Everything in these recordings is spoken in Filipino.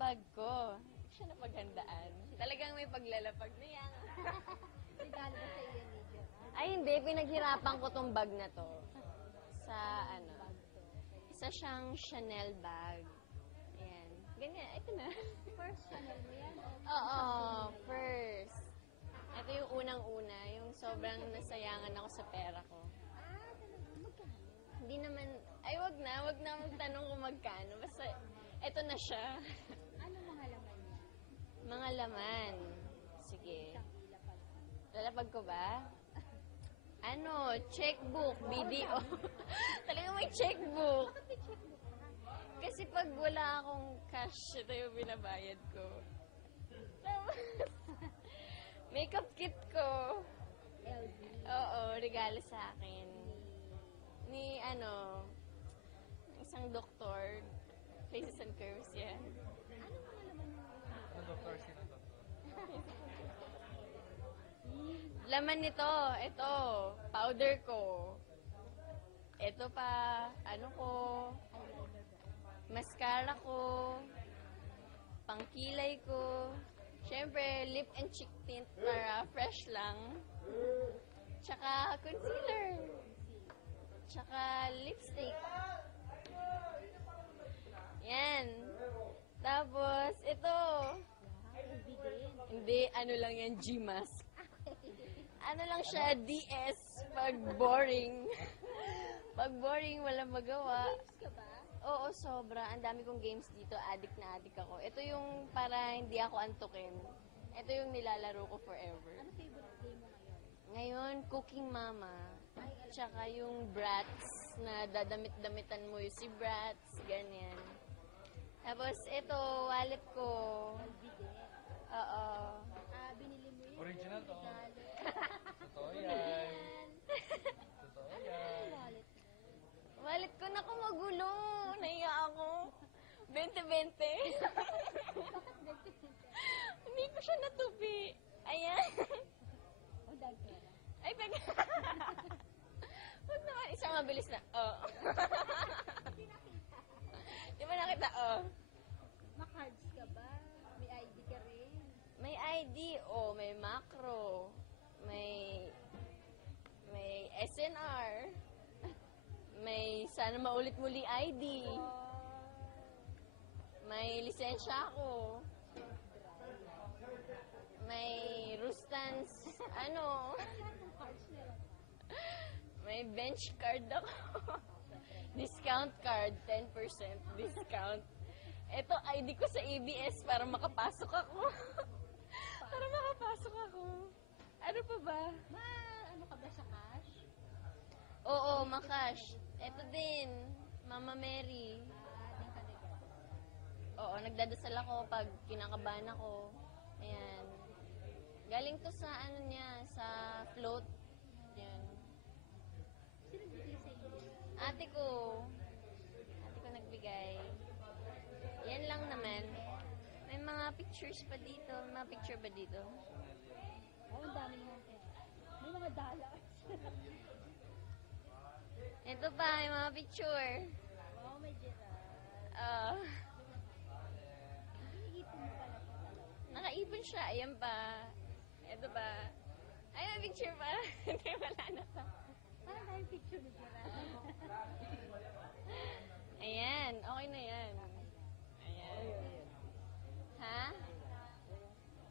bag ko. Hindi siya napaghandaan. Talagang may paglalapag na yan. Regalo ba sa iyo, Lydia? Ay, hindi. Pinaghirapan ko tong bag na to. Sa, isa siyang Chanel bag. Ayan. Ganyan. Ito na. First Chanel mo yan? Oo, first. Ito yung unang-una. Yung sobrang nasayangan ako sa pera ko. Talaga. Magkano? Hindi naman, ay wag na magtanong kung magkano. Basta, ito na siya. Ano mga laman niya? Mga laman. Sige. Lalapag ko ba? Ano, checkbook, BDO. Talagang may checkbook. Bakit may checkbook ka? Kasi pag wala akong cash, ito yung binabayad ko. Tapos, makeup kit ko. LV. Oo, regalo sa akin. Ni, isang doktor. Places and Curves yan. Ano mga laman mo? Ano doktor sino to? Laman nito, ito, powder ko. Ito pa, ko, mascara ko, pangkilay ko. Siyempre, lip and cheek tint para fresh lang. Tsaka concealer. Tsaka lipstick. Yan. Tapos, ito. LV din. Hindi, lang yan, G-mask. Ano lang siya, DS, pag boring. Pag boring, walang magawa. Games ka ba? Oo, sobra. Ang dami kong games dito. Addict na addict ako. Ito yung para hindi ako antukin. Ito yung nilalaro ko forever. Ano favorite game mo ngayon? Ngayon, Cooking Mama. Tsaka yung Bratz na dadamit-damitan mo yung si Bratz. Ganyan. Tapos, ito, wallet ko. LV din. Oo. Binili mo yun? Original to. Regalo. Totoo yan. Totoo Ano yan. yung wallet mo? Wallet ko na magulo. Naiya ako. 20-20. Hindi ko siya natupi. Ayan. O, dahil pera. Ay, teka. Huwag naman. Isang mabilis na. Oh. Di ba nakita? Oh. Ma-cards ka ba? May ID ka rin? May ID. Oh, may macro. May SNR. May sana maulit muli ID. May lisensya ako. May Rustans, Cards meron. may bench card ako. Discount card, 10% discount. Ito, ID ko sa ABS para makapasok ako. Para makapasok ako. Ano pa ba? Ano ka ba sa cash? Oo, makash. Ito din, Mama Mary. Diyan ka nag Oo, nagdadasal ako pag kinakabahan ako. Ayan. Galing to sa sa float. Yan. Sino nagbigay sa inyo? Ate ko. Ate ko nagbigay. Yan lang naman. May mga pictures pa dito. May mga picture ba dito? Ang dami mo. May mga dollars. Ito pa, may mga picture. May Gerard. Iniipon mo pala ito talaga. Nakaipon siya. Ayan pa. Ito pa. Ay, may picture pa. Hindi, wala na pa. Parang tayong picture ni Gerard. Ayan. Okay na yan. Ayan. Ha?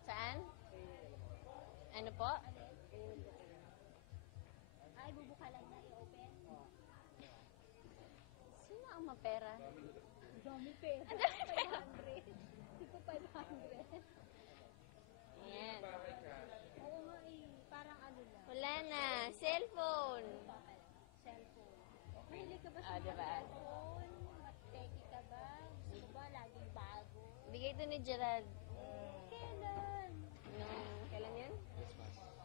Saan? Ano po? Ay, bubuka lang na i-open. Sino ang mapera? Dami pera. 500. Ito 500. Ayan. Oo nga parang ano lang. Wala na. Cellphone. Cellphone. Mahilig ka ba sa Ah, diba? cellphone? Mateki ka ba? Gusto mo ba laging bago? Bigay ito ni Gerald. Kailan? Kailan yun?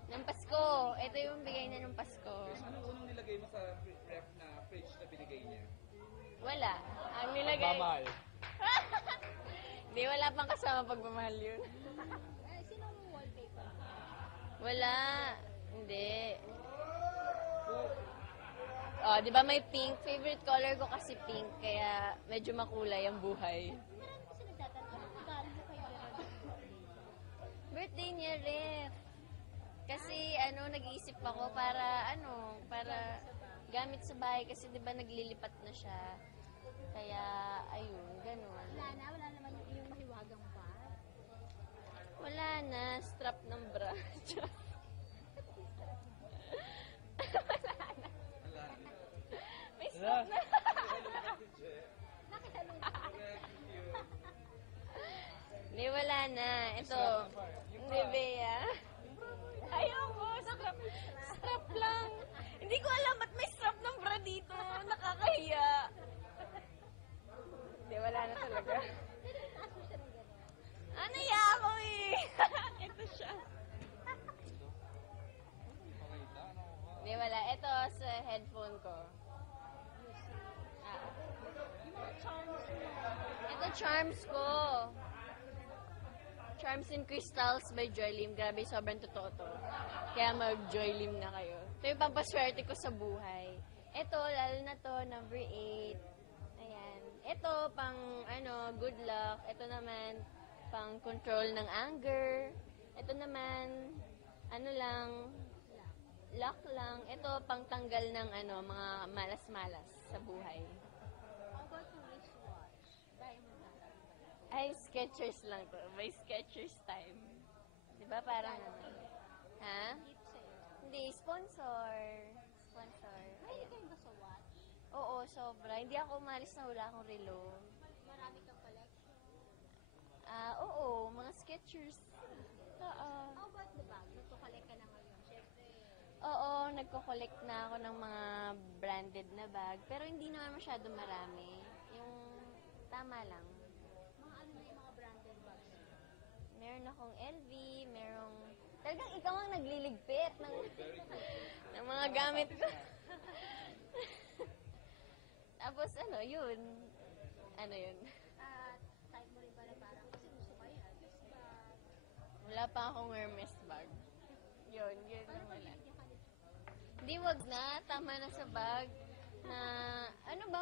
Nung Pasko. Ito yung bigay niya nung Pasko. Ano unang nilagay mo sa ref na fridge na binigay niya? Wala. Ang nilagay. Pagmamahal. Hindi, wala pang kasama pagmamahal yun. Sino ang wallpaper? Wala. Hindi. Oh, di ba may pink? Favorite color ko kasi pink, kaya medyo makulay ang buhay. Marami kasi nagtatanong, regalo Birthday niya, Ref. Kasi, nag-iisip ako para gamit sa bahay. Kasi, di ba, naglilipat na siya. Kaya, ayun, ganun. Wala naman yung mahiwagang bar. Wala na, strap ng bra. May strap na. Nakitanong Hindi, wala na. Ito. Hindi, Bea. Ayoko, strap lang. Hindi ko alam ba't may strap ng bra dito. Nakakahiya. Hindi, wala na talaga. Ano ya ako eh? Ito siya. Hindi, wala. Ito sa headphone ko. Ito charms ko. Charms and Crystals by Joylim. Grabe, sobrang totoo to. Kaya mag-Joylim na kayo. Ito yung pampaswerte ko sa buhay. Ito, lalo na to, number 8. Ayan. Ito, pang, good luck. Ito naman, pang control ng anger. Ito naman, luck lang. Ito, pang tanggal ng, mga malas-malas sa buhay. How about yung wristwatch? Diamond na. Ay, Skechers lang to. May Skechers time. Diba parang ha? Gift sa'yo. Hindi, sponsor. Sponsor. Mahilig kayo ba sa watch? Oo, sobra. Hindi ako umalis na wala akong relo. Marami kang collection. Oo, mga Skechers. Oo. How about the bag? Nagko-collect ka na ngayon. Siyempre, Oo, nagko-collect na ako ng mga branded na bag. Pero hindi naman masyado marami. Yung tama lang. mga ano na yung mga branded bags. Meron akong LV, merong... Talagang ikaw ang nagliligpit ng mga gamit ko. Tapos yun. Ano yun? At type mo rin ba na parang kasi gusto ko yung Hermes bag. Wala pa akong Hermes bag. Yun Parang wala. bibigyan ka nito. Hindi, wag na. Tama na sa bag. Na,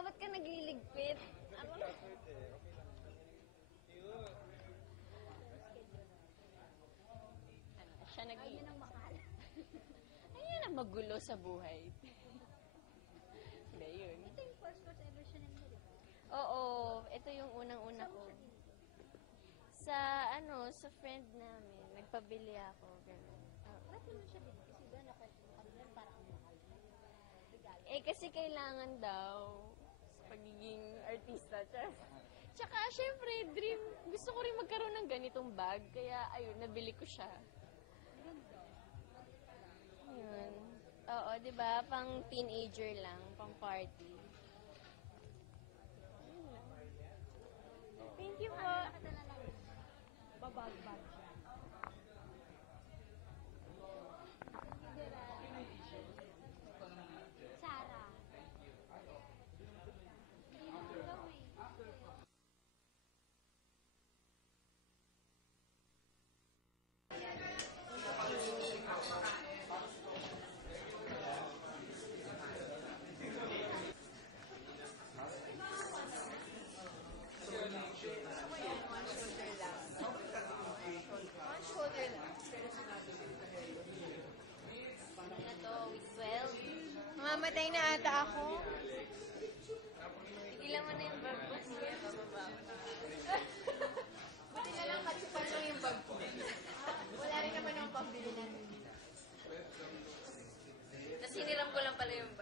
ba't ka nagliligpit? Siya Ayun ang mahal. Ayun ang magulo sa buhay. Hindi, yun. Ito yung first ever siya nila, di ba? Oo, ito yung unang-una ko. Sa, sa friend namin, nagpabili ako. Ganun. Ba't naman siya din? Kasi doon nakwento mo kanina parang ang mahal. Regalo. Kasi kailangan daw sa pagiging artista. Tsaka, syempre, dream. Gusto ko rin magkaroon ng ganitong bag. Kaya, ayun, nabili ko siya. Ayun. Oo, di ba? Pang teenager lang. Pang party. Ayun lang. Thank you po. Nakadala lang. Babag-bag siya. Sarah. Hindi naman daw eh. One shoulder lang. Ano na to? With 12? Mamamatay na ata ako. Tigilan mo na yung bag ko. Sige, bababa ko na. Buti na lang katsipan lang yung bag ko. Wala rin naman akong pambili na. Tapos hiniram ko lang pala yung bag.